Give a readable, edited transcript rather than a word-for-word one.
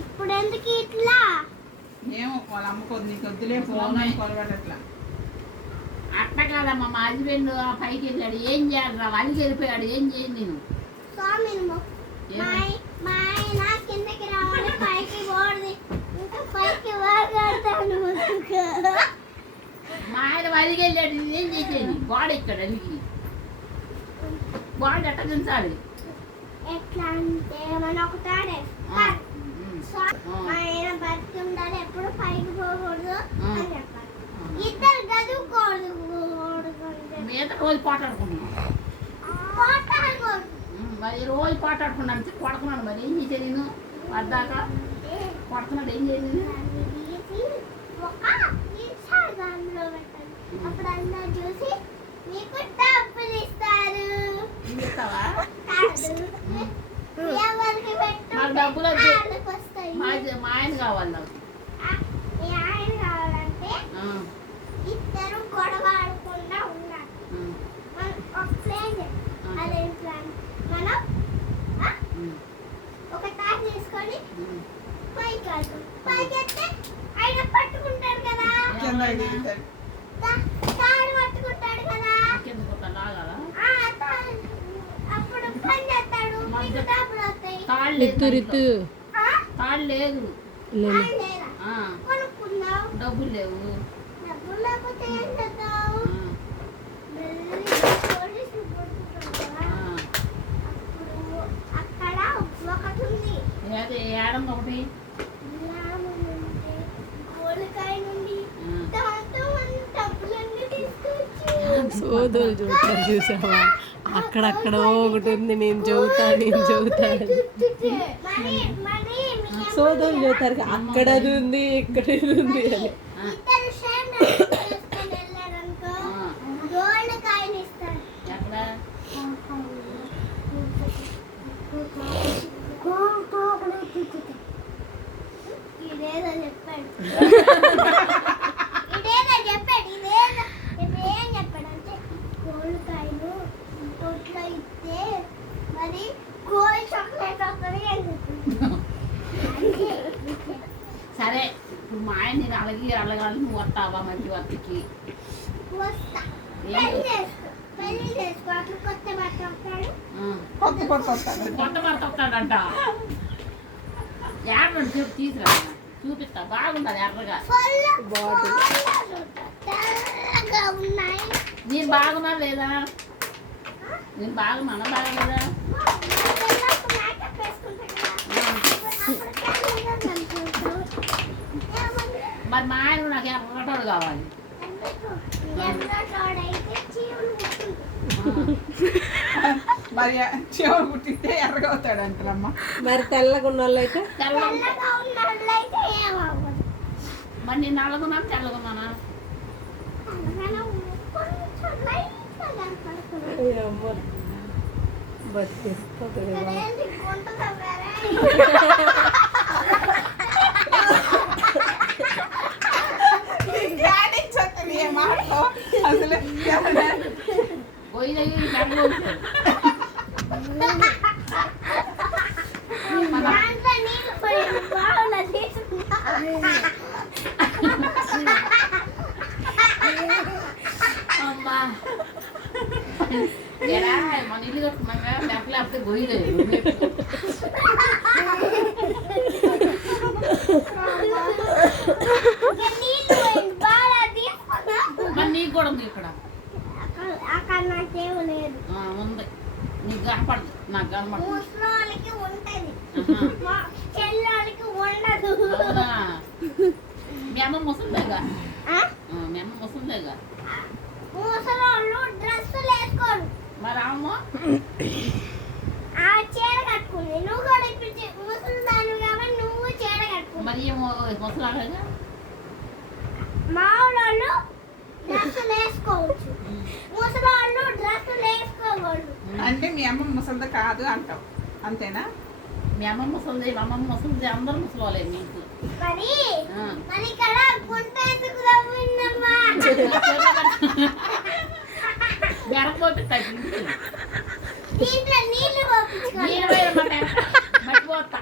ఇప్పుడు ఎందుకు ఇట్లా ఏమో వాళ్ళ అమ్మకొద్దు నీకు వద్దులే ఫోన్ కొలబెట్టట్లా. అట్లా కాదమ్మా, మా హస్బెండ్ పైకి వెళ్ళాడు, ఏం చేయాలి రా వాళ్ళకి వెళ్ళిపోయాడు, ఏం చేయను నేను. మా ఆయన కిందకి రావాలి, పైకి పోడది, ఇంకా పైకి వాగాడతాను. మా ఆయన వాళ్ళకి వెళ్ళాడు, ఏం చేసేది, గోడ ఇక్కడ అలిగి గోడ ఎట్ట దించాలి ఎట్లా అంటే మన ఒకటాడే మా ఆయన బతికి ఉండాలి, ఎప్పుడు పైకి పోకూడదు అని చెప్పాలి. ఇద్దరు చదువుకోడు మీద రోజు పాటాడుకుంటున్నాం, మరి రోజు పాటాడుకున్నాను, కొడుకున్నాను, మరి ఏం చేసేది నేను వద్దాక కొడుతున్నాడు, ఏం చేయలేదు. అప్పుడు అందరూ చూసి మీకు డబ్బులు ఇస్తారు. ఇస్తావా? ఎవరికి నాకు డబ్బులు వస్తాయి. మా ఆయన కావాలి నాకు. ఆయన కావాలంటే ఇద్దరు గొడవ ఆడకుండా ఉన్నారు. ఒక ప్లాన్, అదేం ప్లాన్, మనం ఒక తాడు తీసుకొని పైకి వెళ్తాం. పైకి వెళ్తే ఆయన పట్టుకుంటాడు కదా, తాడు పట్టుకుంటాడు కదా, అప్పుడు పని చేస్తాడు, మీకు డబ్బులు వస్తాయి. తాళ్ళు లేదు, కొనుక్కున్నావు, డబ్బులు లేవు. డబ్బులు లేకపోతే ఏం చేస్తావు? అక్కడ ఒకటి ఉంది, ఏడం ఒకటి గోలికాయ నుండి డబ్బులన్నీ తీసుకొచ్చి సోదులు చూస్తారు, చూసావా? అక్కడక్కడ ఒకటి ఉంది, నేను చదువుతా సోదులు చూస్తారు, అక్కడ అది ఉంది, ఇక్కడ ఇది ఉంది అని. ఇదేదో చెప్పాడు ఇదేం చెప్పాడంటే గోల్కాయలు తోటలో ఇస్తే మరి గోల్డ్ చాక్లెట్ వస్తుంది అని చెప్పాడు. సరే, ఇప్పుడు మా ఆయన నేను అలగాలి, నువ్వు వస్తావా మంచి వర్తికి? వస్తా, పెళ్లి చేసుకో, అట్లా కొత్త భర్త వస్తాడు. కొత్త భర్త వస్తాడంట. ఏడండి చెప్పు, తీసుకురా, చూపిస్తా, బాగుంటుంది ఎర్రగా. నేను బాగున్నా లేదా? నేను బాగున్నానా బాగలేదా? మరి మా ఆయన నాకు ఎర్రటోడు కావాలి. మరి చెవులు కుట్టిస్తే ఎర్రగా అవుతాడు అంటారమ్మా. మరి తెల్లగా ఉన్న వాళ్ళు అయితే మరి నేను నల్లగున్నాను తెల్లగున్నానా? అసలు అమ్మా మన ఇల్లు కట్టుకున్నాక లేకపోతే గొయ్యలేదు. మరి నీకు కూడా ఉంది ఇక్కడ ఉంది, నీకు కనపడదు, నాకు కనపడదు. మీ అమ్మ ముసలిదేగా, మీ అమ్మ ముసలిదేగా. మరి అమ్మ చీర కట్టుకుంది, నువ్వు కూడా ఇప్పుడు ముసలి దాన్ని కాబట్టి నువ్వు చీర కట్టుకుంది. మరి ఏమో ముసలాగా మా వాళ్ళు డ్రెస్సులు వేసుకోవచ్చు, ముసలాళ్ళు డ్రెస్సులు వేసుకోకూడదు. అంటే మీ అమ్మ ముసలిది కాదు అంటావు, అంతేనా? మీ అమ్మ ముసలిది, మా అమ్మ ముసలిది, అందరూ ముసలివాళ్ళే మీకు. మరి ఇక్కడ గుంట ఎందుకు తవ్విందమ్మా? బెరపోతే దీంట్లో నీళ్ళు మట్టిపోతా